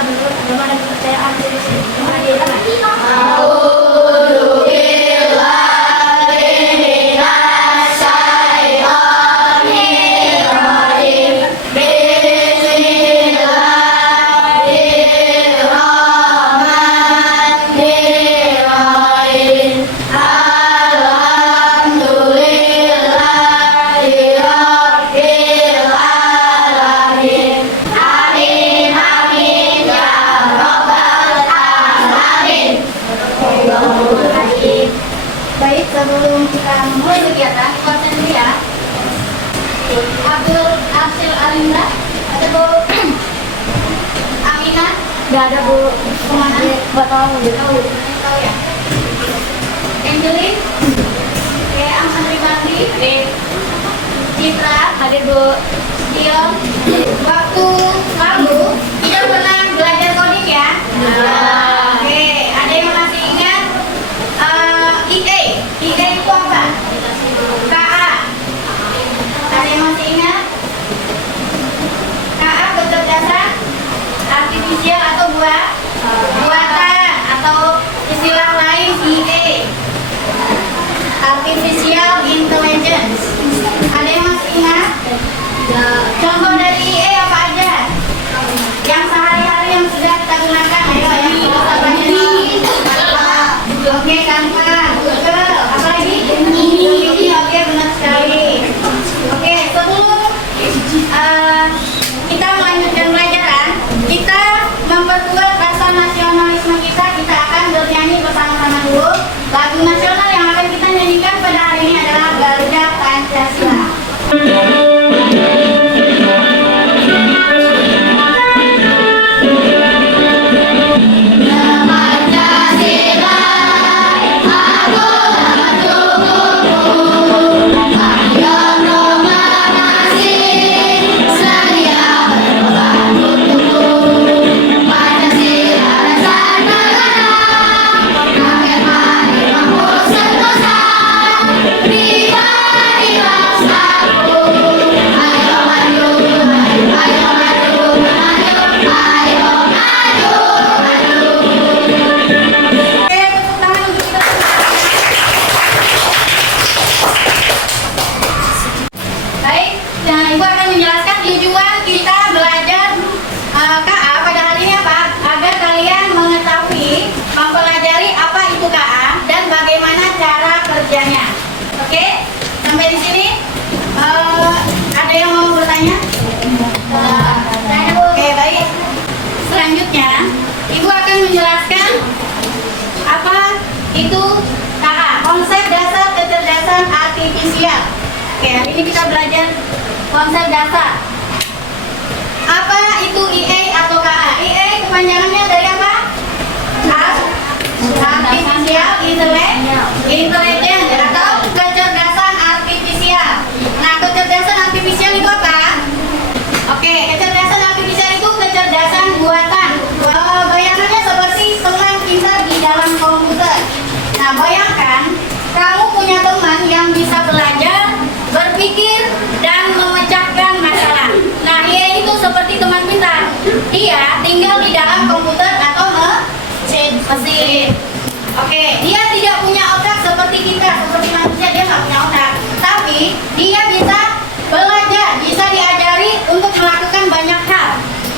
berdoa dulu, agama dan kepercayaan diri sendiri. Baik, sebelum kita mulai kegiatan, konsen dulu ya. Abdul Arsil Alinda, ada Bu Aminah, Gak ada Bu, kemana? buat tahu gitu. Tahu ya. Angelin, oke, Amsandri Bandi, Citra, Hadir Bu. Dion. Waktu lalu kita pernah belajar coding ya. Oke, ada yang masih ingat IE? IE itu apa? KA. Ada yang masih ingat? KA kecerdasan artifisial atau buatan atau istilah lain IE. Artificial Intelligence. Ada yang masih ingat? Contoh dari IE apa aja? Yang sehari-hari yang sudah kita gunakan, ayo yang kita banyak. Oke, Canva, Google, apa lagi? Ini, oke, benar sekali. Oke, sebelum kita melanjutkan pelajaran, kita memperkuat rasa nasionalisme kita. Kita akan bernyanyi bersama-sama dulu. Lagu nasional yang akan kita nyanyikan pada hari ini adalah Garuda Pancasila. Menjelaskan apa itu KA, konsep dasar kecerdasan artifisial. Oke, hari ini kita belajar konsep dasar. Apa itu IE atau KA? IE kepanjangannya dari apa? Artificial Intelligence atau kecerdasan artifisial. Nah, kecerdasan artifisial itu apa? Oke, kecerdasan artifisial itu kecerdasan buatan. Bayangannya seperti teman kita di dalam komputer. Nah, bayangkan kamu punya teman yang bisa belajar, berpikir, dan memecahkan masalah. Nah, dia itu seperti teman pintar. Dia tinggal di dalam komputer atau mesin. Oke, dia tidak punya otak seperti kita, seperti manusia dia nggak punya otak. Tapi dia bisa belajar, bisa diajari untuk melakukan banyak hal.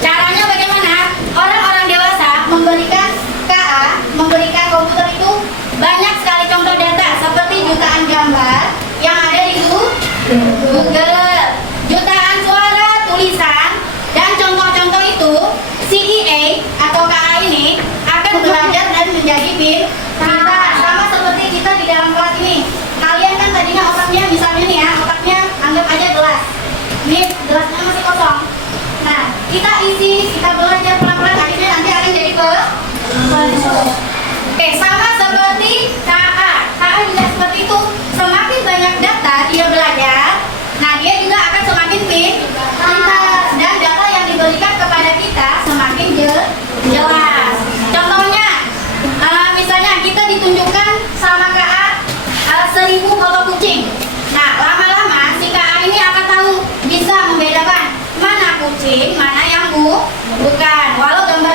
Caranya bagaimana? Orang-orang dewasa memberikan KA, memberikan komputer itu banyak sekali contoh data seperti jutaan gambar yang ada di Google, jutaan suara, tulisan, dan contoh-contoh itu CEA atau KA ini akan belajar dan menjadi pintar, sama seperti kita di dalam kelas ini. Kalian kan tadinya otaknya misalnya nih ya, otaknya anggap aja gelas. Ini gelasnya masih kosong. Nah, kita isi, kita belajar pelan-pelan, akhirnya nanti akan jadi Oke, sama seperti KA. KA juga seperti itu. Semakin banyak data dia belajar, nah dia juga akan semakin pintar. Dan data yang diberikan kepada kita semakin jelas. Contohnya, misalnya kita ditunjukkan sama KA 1000 foto kucing. Nah, lama-lama si KA ini akan tahu, bisa membedakan mana kucing, mana yang bukan. Walau gambar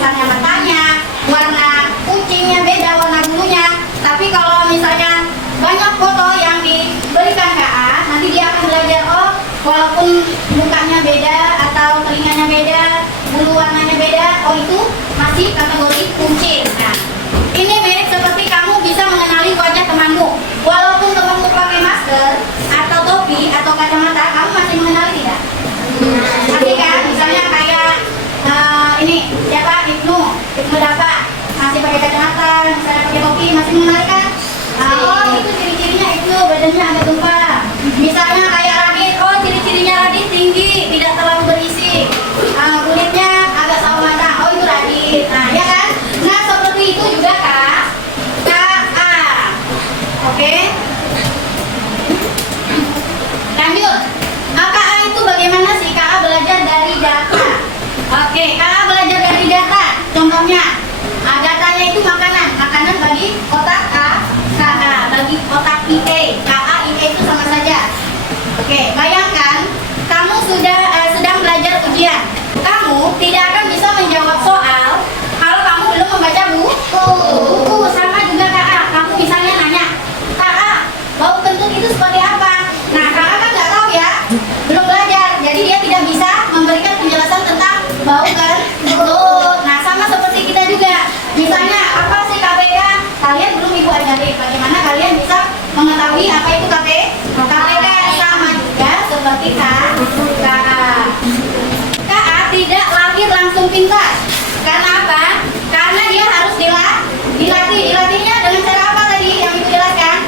misalnya matanya, warna kucingnya beda, warna bulunya. Tapi kalau misalnya banyak foto yang diberikan KA, nanti dia akan belajar, oh walaupun mukanya beda atau telinganya beda, bulu warnanya beda, oh itu masih kategori kucing. Nah, ini mirip seperti kamu bisa mengenali wajah temanmu. Walaupun temanmu pakai masker atau topi atau kacamata, kamu masih mengenali tidak? Masih kan? Misalnya kayak ini siapa? Ibnu Dafa masih pakai kacamata, misalnya pakai topi, masih mengenali kan? Oh itu ciri-cirinya itu badannya agak tumpah. Misalnya kayak Radit, oh ciri-cirinya Radit tinggi, tidak terlalu berisi, kulitnya agak sawo matang, oh itu Radit. Nah ya kan? Nah seperti itu juga Kak. Oke. Lanjut. KA itu bagaimana sih? KA belajar dari data. Oke, KA belajar dari data. Contohnya, datanya itu makanan. Makanan bagi otak A, KA. Bagi otak IE. KA, IE itu sama saja. Oke, bayangkan kamu sedang belajar ujian. Kamu tidak akan bisa menjawab soal kalau kamu belum membaca buku. Sama juga KA. Kamu misalnya nanya, bau kentut itu seperti apa? Nah, kakak kan nggak tahu ya, belum belajar, jadi dia tidak bisa memberikan penjelasan tentang bau kentut. Nah, sama seperti kita juga. Misalnya, apa sih KPK? Kalian belum ibu ajarin. Bagaimana kalian bisa mengetahui apa itu KPK? Sama juga seperti KA. KA tidak lahir langsung pintar. Karena apa? Karena dia harus dilatih. Dilatihnya dengan cara apa tadi yang ibu jelaskan?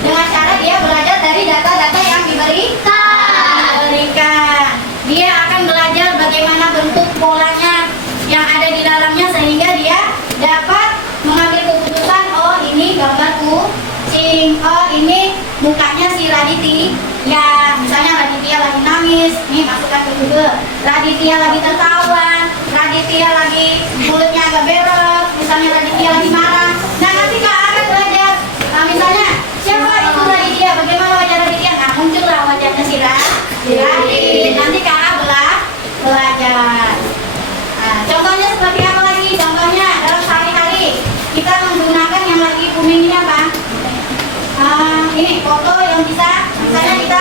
Dengan cara dia belajar dari data-data yang diberikan. Dia akan belajar bagaimana bentuk polanya yang ada di dalamnya sehingga dia dapat mengambil keputusan, oh ini gambar kucing, oh ini mukanya si Raditi. Ya, misalnya Raditya lagi nangis, nih masukkan ke Google. Raditya lagi tertawa, Raditya lagi mulutnya agak berok, misalnya Raditya lagi marah. Nah, nanti Kak akan belajar. Nah, misalnya siapa itu Raditya? Bagaimana wajah Raditya? Nah, muncullah wajahnya si Radit. Nanti Kak belajar. Nah, contohnya seperti apa lagi? Contohnya dalam sehari-hari kita menggunakan yang lagi booming ini apa? Ini foto yang bisa, misalnya kita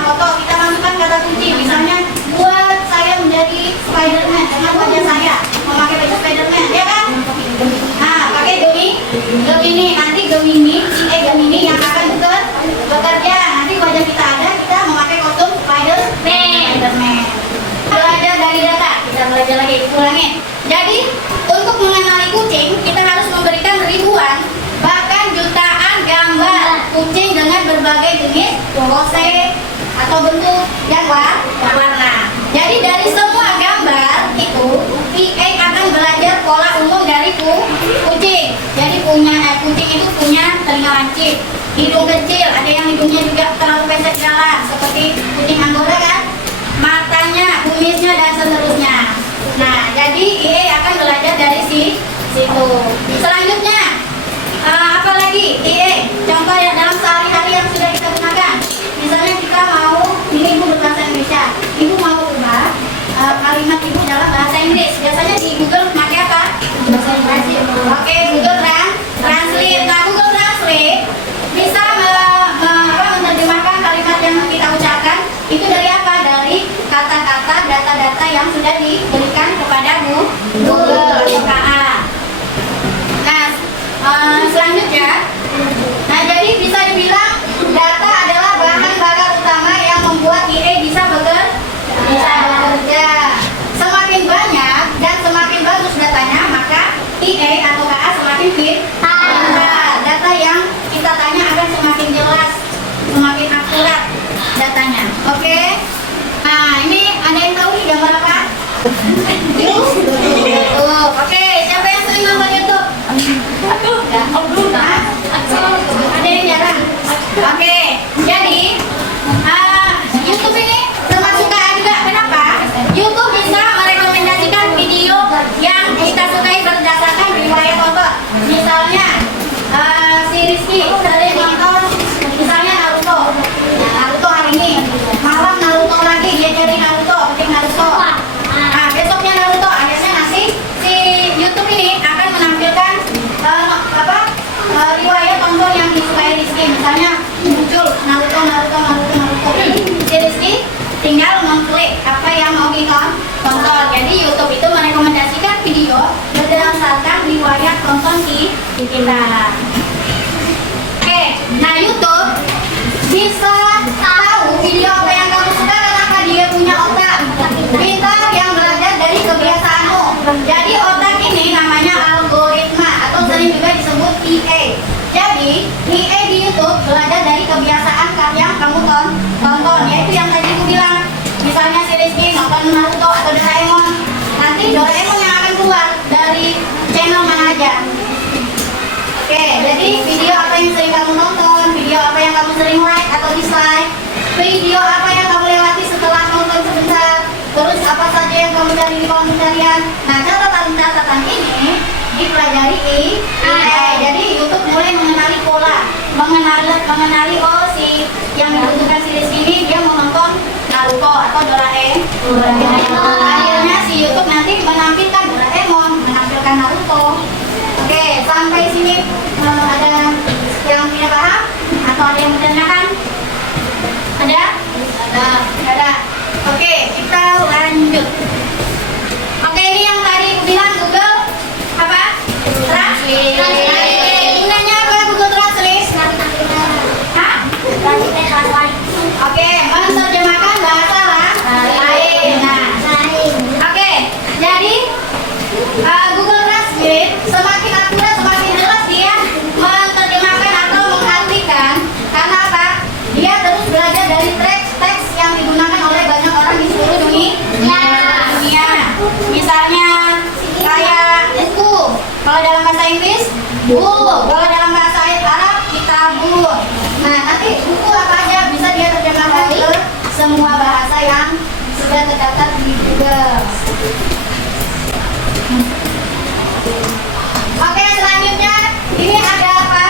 foto, kita masukkan kata kunci, misalnya buat saya menjadi Spiderman dengan wajah saya, memakai baju Spiderman, ya kan? Nah, pakai Gemini, nanti Gemini yang akan bekerja, nanti wajah kita ada, kita memakai kostum Spiderman. Belajar dari data, kita belajar lagi, ulangin. Jadi, untuk mengenali kucing, kita harus memberikan ribuan, bahkan jutaan gambar kucing dengan berbagai jenis pose atau bentuk yang warna. Jadi dari semua gambar itu, IE akan belajar pola umum dari kucing. Jadi kucing itu punya telinga lancip, hidung kecil, ada yang hidungnya juga terlalu pendek jalan, seperti kucing Anggora kan, matanya, kumisnya dan seterusnya. Nah, jadi IE akan belajar dari situ. Selanjutnya, apalagi IE, contoh yang dalam sehari-hari yang sudah kita gunakan. Misalnya kita mau, ini ibu berbahasa Indonesia, ibu mau ubah kalimat ibu dalam bahasa Inggris. Biasanya di Google pakai apa? Bahasa Inggris. Oke, Google Translate. Nah, Google Translate bisa menerjemahkan kalimat yang kita ucapkan itu dari apa? Dari kata-kata, data-data yang sudah diberikan kepada Google atau KA. Selanjutnya, nah jadi bisa dibilang data adalah bahan bakar utama yang membuat IE bisa bekerja. Semakin banyak dan semakin bagus datanya, maka IE atau KA semakin pintar. Data yang kita tanya akan semakin jelas, semakin akurat datanya. Oke? Nah ini ada yang tahu nih gambar apa? YouTube. Oke, siapa yang sering nonton YouTube? kita. Oke, nah YouTube bisa tahu video apa yang kamu suka kenapa dia punya otak pintar yang belajar dari kebiasaanmu. Jadi otak ini namanya algoritma atau sering juga disebut EA. Jadi EA di YouTube belajar dari kebiasaan yang kamu tonton, yaitu yang tadi aku bilang. Misalnya si Rizky nonton Naruto atau Doraemon, nanti Doraemon yang akan keluar dari channel mana aja. Oke, jadi video apa yang sering kamu nonton, video apa yang kamu sering like atau dislike, video apa yang kamu lewati setelah nonton sebentar, terus apa saja yang kamu cari di kolom pencarian. Nah, catatan ini dipelajari jadi YouTube mulai mengenali pola, mengenali oh si yang dibutuhkan si Rizky ini dia mau nonton Naruto atau Doraemon. Akhirnya si YouTube nanti menampilkan Doraemon, menampilkan Naruto. Oke, sampai sini ada yang tidak paham atau ada yang menanyakan? Ada? Ada. Oke, kita lanjut. Oke, ini yang tadi aku bilang Google apa? Translate. Gunanya apa Google Translate? Hah? Oke, menerjemahkan bahasa lain. Nah, oke, jadi Google Translate semakin akurat, semakin jelas dia menerjemahkan atau mengartikan. Karena apa? Dia terus belajar dari teks yang digunakan oleh banyak orang di seluruh dunia. Misalnya kayak buku, kalau dalam bahasa Inggris buku, kalau dalam bahasa Arab kitabun. Nah, nanti buku apa aja bisa dia terjemahkan ke semua bahasa yang sudah terdaftar di Google. Oke, selanjutnya ini ada apa?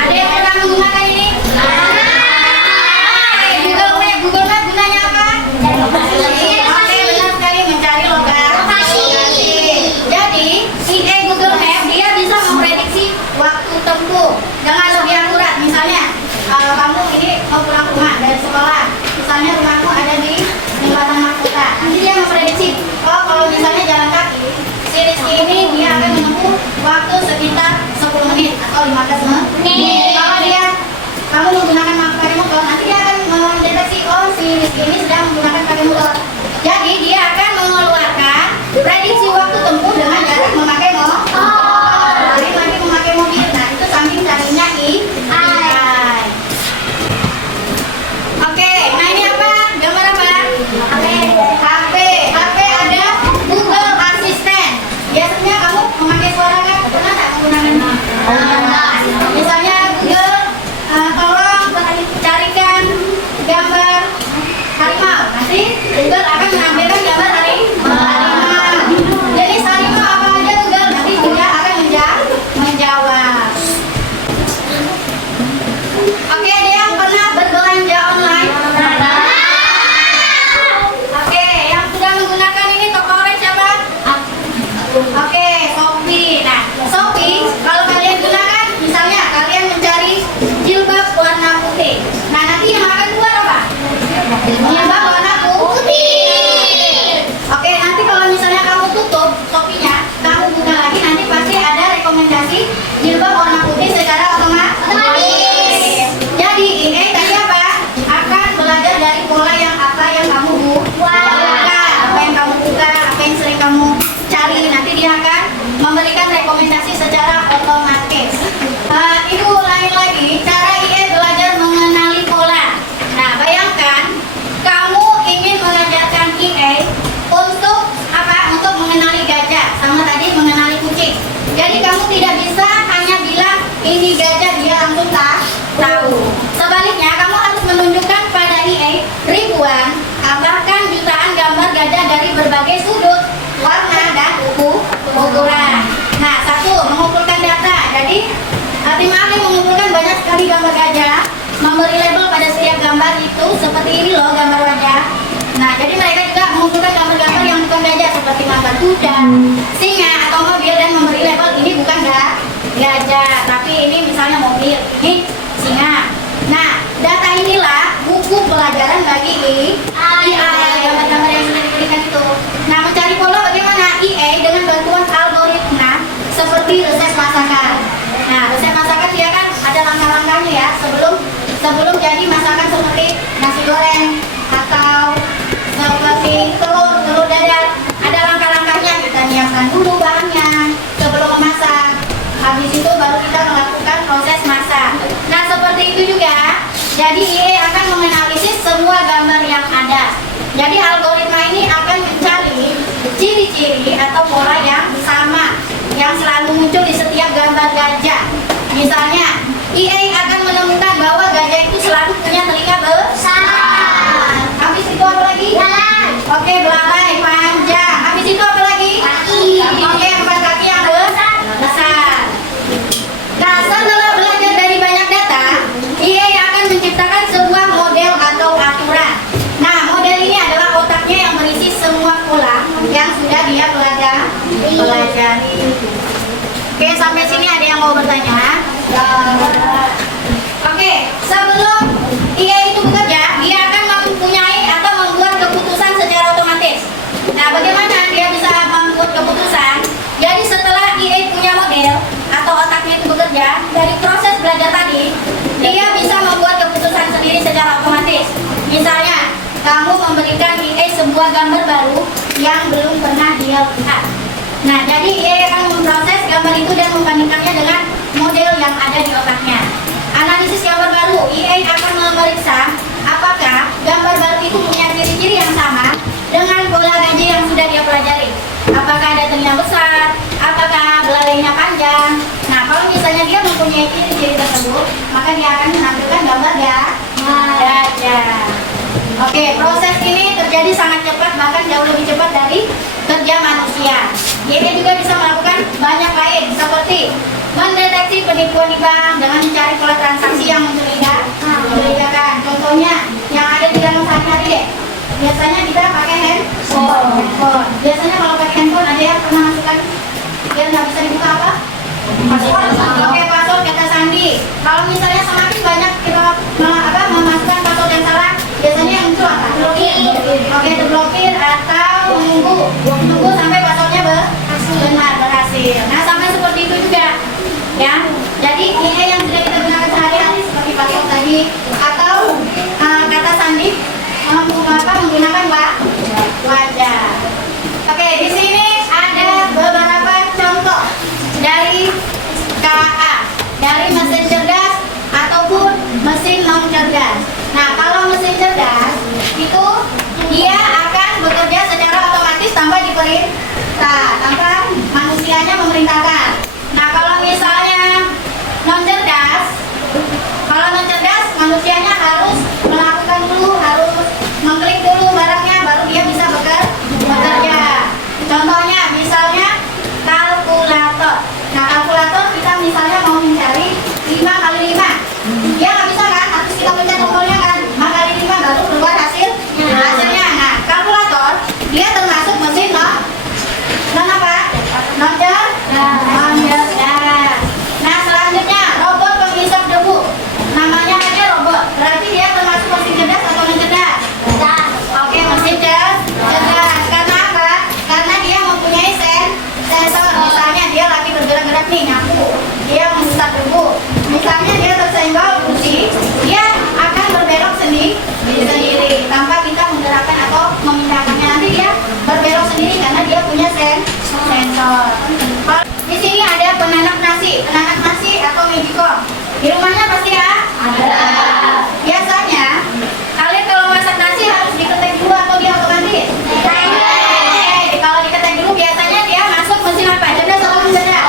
Ada yang pernah menggunakan ini? Google Map gunanya apa? Oke, benar sekali, mencari lokasi. Jadi, EA Google Map dia bisa memprediksi waktu tempuh dengan lebih akurat. Misalnya, kamu ini mau pulang ke rumah dari sekolah, misalnya rumahmu ada di Jembatan Mahkota. Nanti dia memprediksi, oh kalau misalnya jalan kaki, si Rizky ini dia akan menempuh waktu sekitar 10 menit atau 15 menit. Kalau kamu menggunakan pakai motor, nanti dia akan mendeteksi oh si Rizky ini sedang menggunakan pakai motor. Jadi dia akan mengeluarkan prediksi waktu tempuh dengan jarak memakai motor, lain lagi memakai mobil. Nah, itu samping carinya AI. Oke, nah ini apa? Gambar apa? HP ada Google Assistant. Biasanya kamu memakai suara kan? Pernah nggak menggunakan? Misalnya Google, tolong carikan gambar harimau. Nanti Google akan menampilkan gambar harimau. Jadi harimau apa aja Google nanti dia akan menjawab. Oke, ada yang pernah berbelanja online? Oke, yang sudah menggunakan ini toko orange siapa? Oke, Shopee. Nah, Shopee kalau kalian gunakan, misalnya kalian mencari jilbab warna putih. Nah, nanti yang akan keluar apa? Jilbab warna putih. Oke, nanti kalau misalnya kamu tutup Shopee-nya, kamu buka lagi, nanti pasti ada rekomendasi jilbab warna putih secara otomatis. Jadi ini tadi apa? Akan belajar dari pola yang apa yang kamu buka, apa yang kamu buka, apa yang sering kamu cari. Nanti dia akan memberikan rekomendasi secara otomatis. Ibu ulangi lagi cara IE belajar mengenali pola. Nah, bayangkan kamu ingin mengajarkan IE untuk apa? Untuk mengenali gajah, sama tadi mengenali kucing. Jadi kamu tidak bisa hanya bilang ini gajah dia langsung tahu. Sebaliknya kamu harus menunjukkan pada IE ribuan, bahkan jutaan gambar gajah dari berbagai sudut, warna dan ukuran. Nah, satu, mengumpulkan data. Jadi tim ahli mengumpulkan banyak sekali gambar gajah, memberi label pada setiap gambar itu seperti ini loh gambar wajah. Nah, jadi mereka juga mengumpulkan gambar-gambar yang bukan gajah seperti mata kuda, singa atau mobil dan memberi label ini bukan gajah, tapi ini misalnya mobil, ini singa. Nah, data inilah buku pelajaran bagi gambar-gambar yang sudah diberikan itu. Nah, mencari pola bagaimana IE dengan bantuan algoritma seperti resep masakan. disiapkan dulu bahannya sebelum memasak. Habis itu baru kita melakukan proses masak. Nah, seperti itu juga. Jadi IE akan menganalisis semua gambar yang ada. Jadi algoritma ini akan mencari ciri-ciri atau pola yang sama yang selalu muncul di setiap gambar gajah. Misalnya, IE akan menemukan bahwa gajah itu selalu punya telinga besar. Habis itu apa lagi? Oke, belalai panjang. Habis itu apa lagi? Oke, 4 kaki yang besar. Nah, setelah belajar dari banyak data, IE akan menciptakan sebuah model atau aturan. Nah, model ini adalah otaknya yang berisi semua pola yang sudah dia pelajari. Oke, sampai sini ada yang mau bertanya? Oke, sebelum IE itu bekerja, dia akan mempunyai atau membuat keputusan secara otomatis. Nah, bagaimana dia bisa membuat keputusan? Jadi setelah IE punya model atau otaknya itu bekerja, dari proses belajar tadi, dia bisa membuat keputusan sendiri secara otomatis. Misalnya, kamu memberikan IE sebuah gambar baru yang belum pernah dia lihat. Nah, jadi IE akan memproses gambar itu dan membandingkannya dengan model yang ada di otaknya. Analisis gambar baru, IE akan memeriksa apakah gambar baru itu punya ciri-ciri yang sama dengan pola gajah yang sudah dia pelajari. Apakah ada telinga besar, apakah belalainya panjang. Nah, kalau misalnya dia mempunyai ciri-ciri tersebut, maka dia akan menampilkan gambar gajah. Oke, proses ini terjadi sangat cepat, bahkan jauh lebih cepat dari kerja manusia. IE juga bisa melakukan banyak lain, seperti mendeteksi penipuan di bank dengan mencari pola transaksi yang mencurigakan. Contohnya yang ada di dalam sehari-hari deh. Biasanya kita pakai handphone. Biasanya kalau pakai handphone ada yang pernah masukkan yang nggak bisa dibuka apa? Password. Oke, password kata sandi. Kalau misalnya semakin banyak kita memasukkan password yang salah, biasanya yang muncul apa? Oke, terblokir atau menunggu sampai passwordnya berhasil. Nah, sama seperti itu juga. Ya, jadi IE yang sudah kita gunakan sehari-hari seperti password tadi atau kata sandi menggunakan wajah. Oke, di sini ada beberapa contoh dari KA, dari mesin cerdas ataupun mesin non cerdas. Nah, kalau mesin cerdas itu dia akan bekerja secara otomatis tanpa diperintah, tanpa manusianya memerintahkan. Nah, kalau misalnya non cerdas, manusianya harus melakukan dulu, harus mengklik dulu barangnya, baru dia bisa bekerja. Contohnya, misalnya kalkulator. Nah, kalkulator kita misalnya mau mencari 5 kali 5. Dia nggak bisa kan? Harus kita pencet tombolnya kan? 5 kali 5 baru keluar hasilnya. Nah, kalkulator dia termasuk mesin non apa? Non cerdas. Nah, selanjutnya robot penghisap debu. Namanya aja robot. Berarti dia termasuk mesin cerdas atau non cerdas? Oke, mesin cerdas. Karena apa? Karena dia mempunyai sensor. Misalnya dia lagi bergerak-gerak nih, nyapu. Dia menghisap debu. Misalnya dia tersenggol kursi, dia akan berbelok sendiri tanpa kita menggerakkan atau memindahkannya. Nanti dia berbelok sendiri karena dia punya sensor. Di sini ada penanak nasi atau magicom. Di rumahnya pasti ada. Biasanya kalian kalau masak nasi harus diketek dulu atau dia otomatis? Kalau diketek dulu biasanya dia masuk mesin apa? Cerdas atau non cerdas?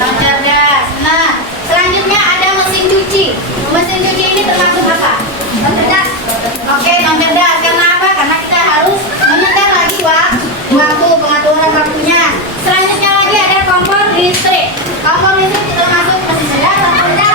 Non cerdas. Nah, selanjutnya ada mesin cuci. Mesin cuci ini termasuk apa? Non cerdas. Oke, non cerdas. Karena apa? Karena kita harus menekan lagi waktu pengaturan waktunya. Selanjutnya lagi ada kompor listrik. Kompor listrik termasuk mesin cerdas atau tidak?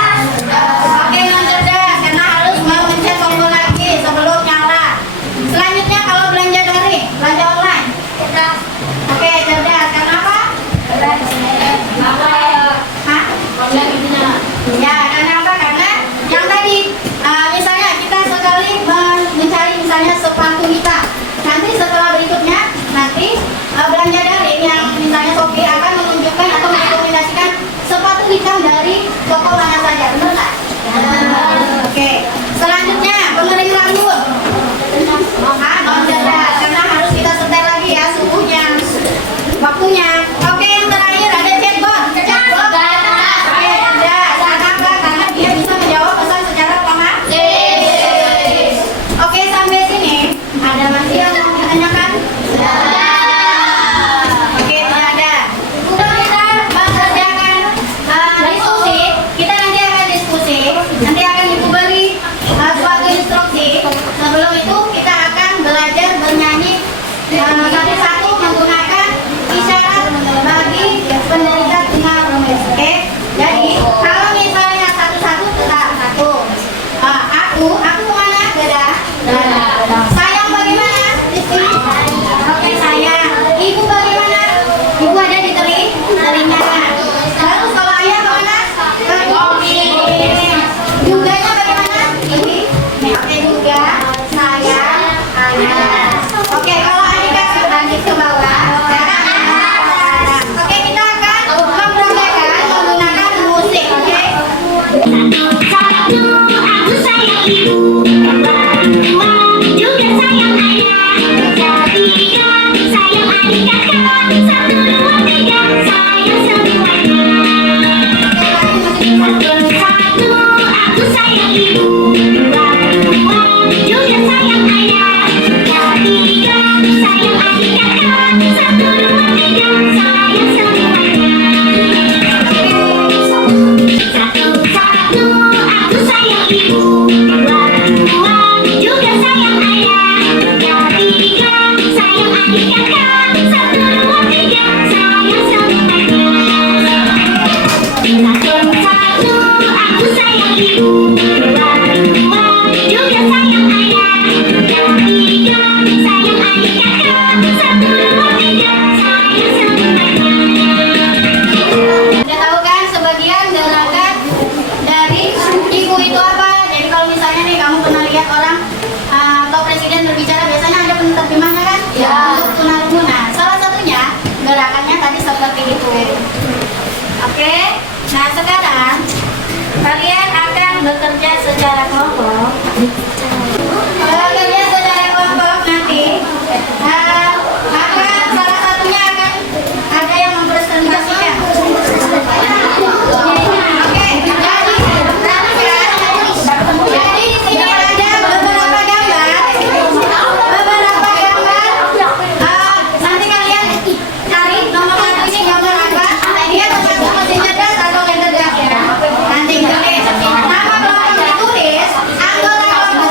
adik kakak, 1, 2, 3, sayang semuanya. Bilang 1, aku sayang ibu. 2, juga sayang ayah. 3, sayang adik kakak, 1, 2, 3, sayang semuanya. Udah tahu kan sebagian gerakan dari ibu itu apa? Jadi kalau misalnya nih kamu pernah lihat orang atau presiden berbicara, biasanya ada penerjemahnya kan? Ya. Untuk tunarungu. Nah, salah satunya gerakannya tadi seperti itu. Oke. Nah, sekarang kalian akan bekerja secara kelompok. Bekerja secara kelompok nanti akan salah satunya akan ada yang mempresentasikan. Oke, jadi di sini ada beberapa gambar. Nanti kalian cari nomor 1 ini gambar apa? Dia termasuk mesin cerdas atau lenderdak ya. Nanti ditulis. Nama kelompok ditulis, anggota kelompok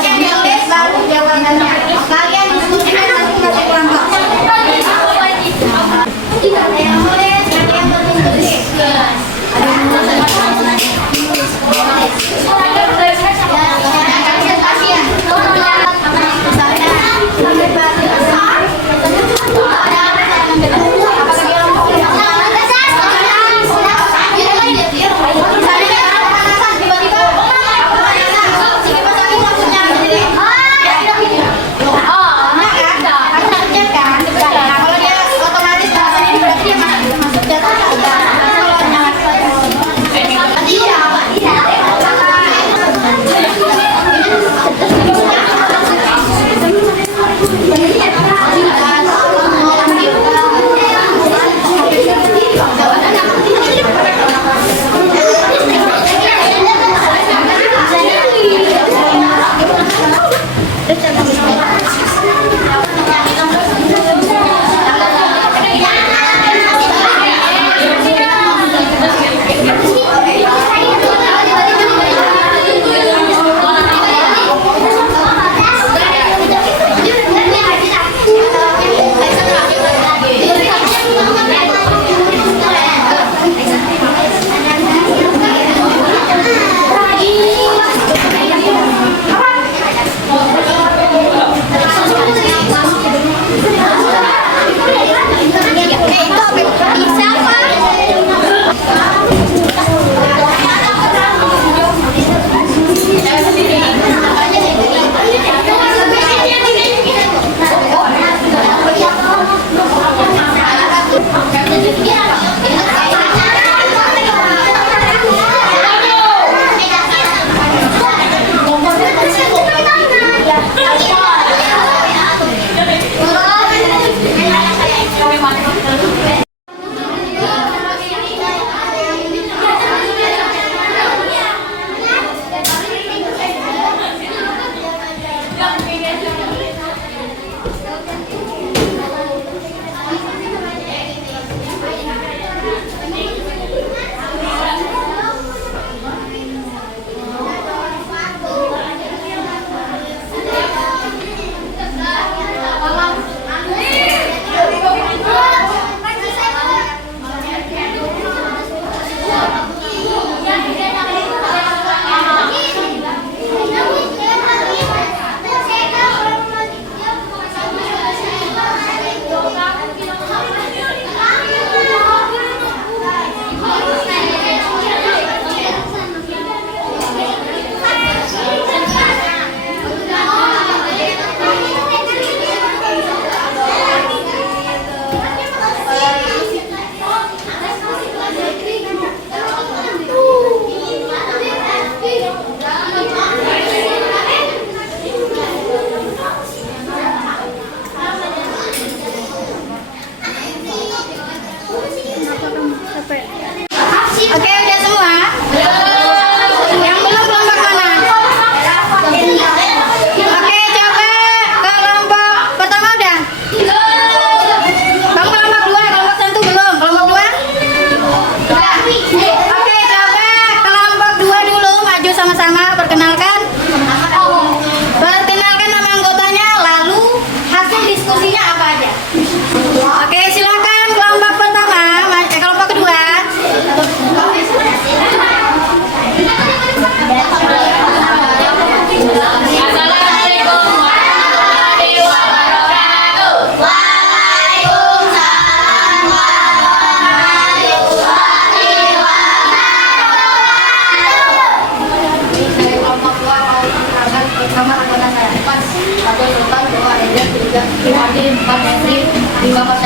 mainstream di Bangkok.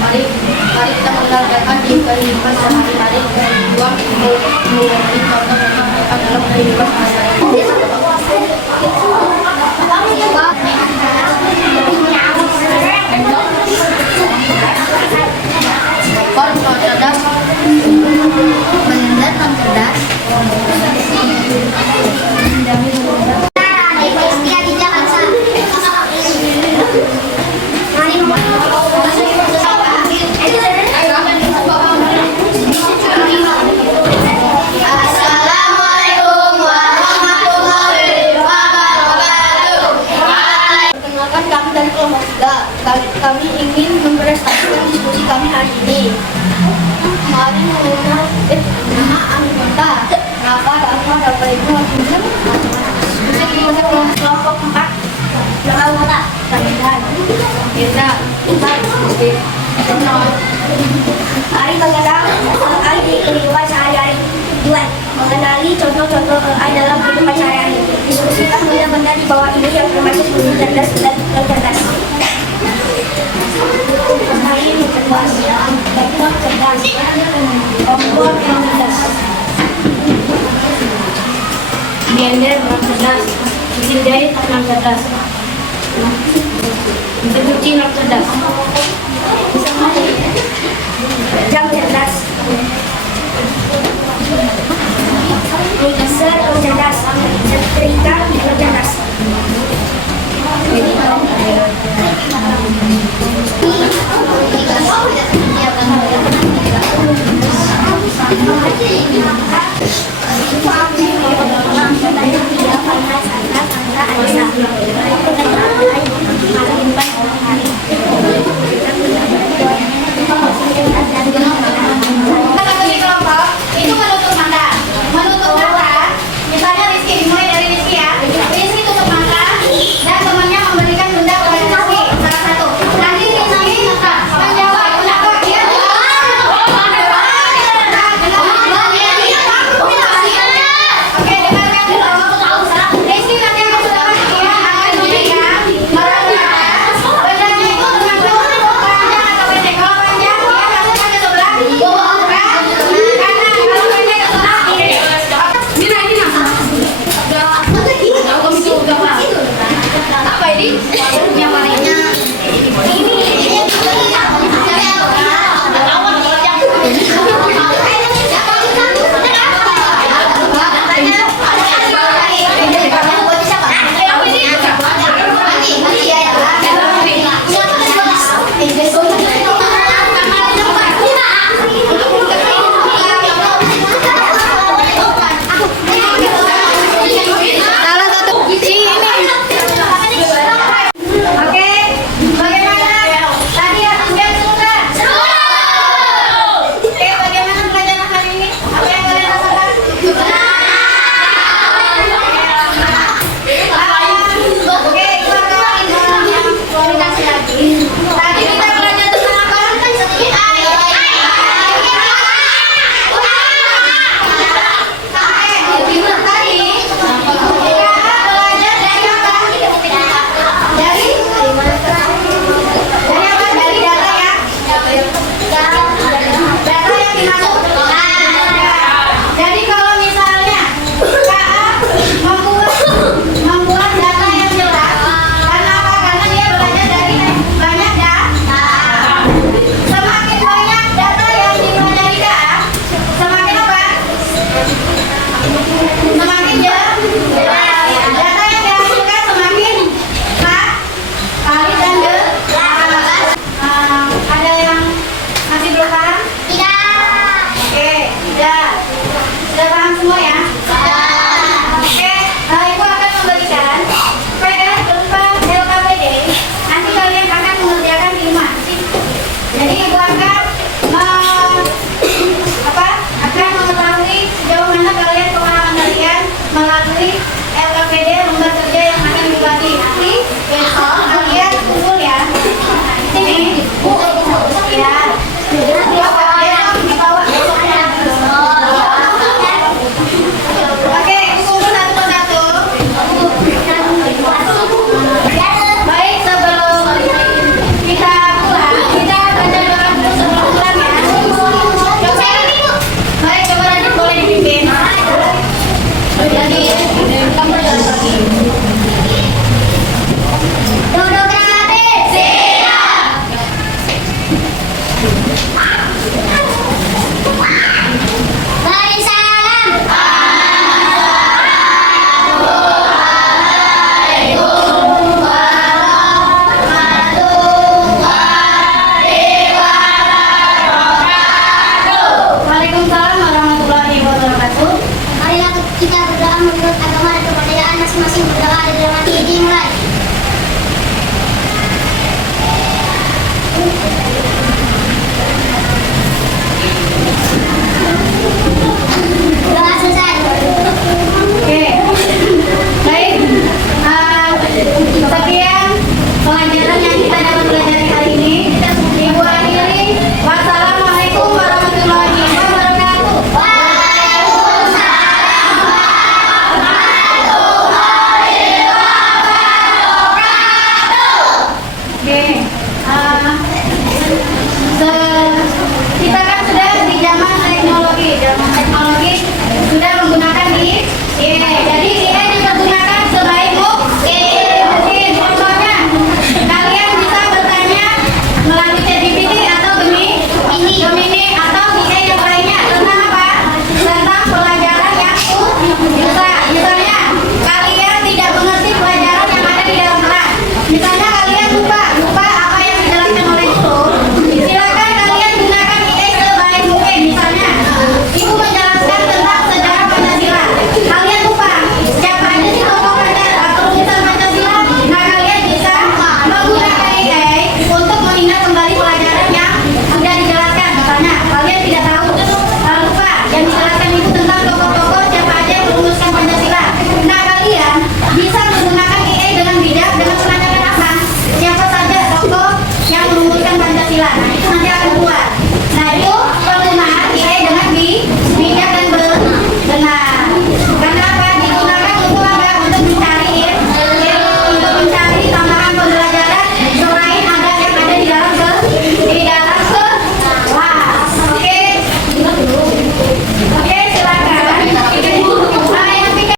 Mari kita menggalakkan di kehidupan sehari-hari dengan berjuang menjadi contoh-contoh mereka dalam kehidupan masyarakat. Kon cerdas, benar non cerdas. Assalamualaikum warahmatullahi wabarakatuh. Perkenalkan kami dari kelompok 3. Kami ingin mempresentasikan diskusi kami hari ini. Mari mengenal nama anggota. Nama Bapak Ibu Hakim. Kelompok 4. Anggota. Kita. Mari mengenal AI di kehidupan sehari-hari. 2. Mengenali contoh-contoh AI dalam kehidupan sehari-hari. Diskusikan benda-benda di bawah ini yang termasuk bunyi cerdas dan tidak cerdas. AI cerdas, backbone cerdas, kompor yang cerdas, blender yang cerdas, mesin jahit yang cerdas, mesin cuci yang cerdas, jam cerdas, mixer yang cerdas, setrika yang cerdas. Itu menutup mata. Menutup mata. Misalnya Rizky, dimulai dari Rizky ya. Rizky tutup mata dan temannya memberikan benda kepada Rizky. Salah satu. Nanti Rizky menjawab kenapa dia Oke, dengarkan dulu. Rizky nanti akan sebutkan dia akan memberikan bendanya itu dengan bentuk panjang atau pendek. Kalau panjang dia masukkan ke sebelah kanan. Kalau pendek ke sebelah kiri. Apa ini? Yang mana ini? Salah satu ini. Oke, bagaimana? Tadi habis beres sudah? Oke, bagaimana pelajaran hari ini? Apa yang kalian rasakan? Oke, kawan-kawan yang komunikasi lagi. Tadi kita belajar tentang apa? Tadi kita belajar dari apa? Dari apa? Dari data ya? Data yang dimasukkan. Jadi kalau misalnya KA membuat data yang jelas, karena apa? Karena dia belajar dari banyak data. Semakin banyak data yang dipelajari KA, semakin apa? Semakin jelas. Data yang dihasilkan semakin valid dan jelas. Ada yang masih belum paham? Oke, tidak. Sudah paham semua ya? Oke, Ibu akan memberikan PR berupa LKPD. Nanti kalian akan mengerjakan di rumah. Jadi Ibu akan akan mengetahui sejauh mana kalian pemahaman kalian melalui LKPD lomba kerja yang akan dibagi nanti besok kalian kumpul ya. Sini. Ya. Besok dibawa besoknya. Oke, kumpul satu persatu. Baik, sebelum kita kan sudah di zaman teknologi sudah menggunakan di jadi di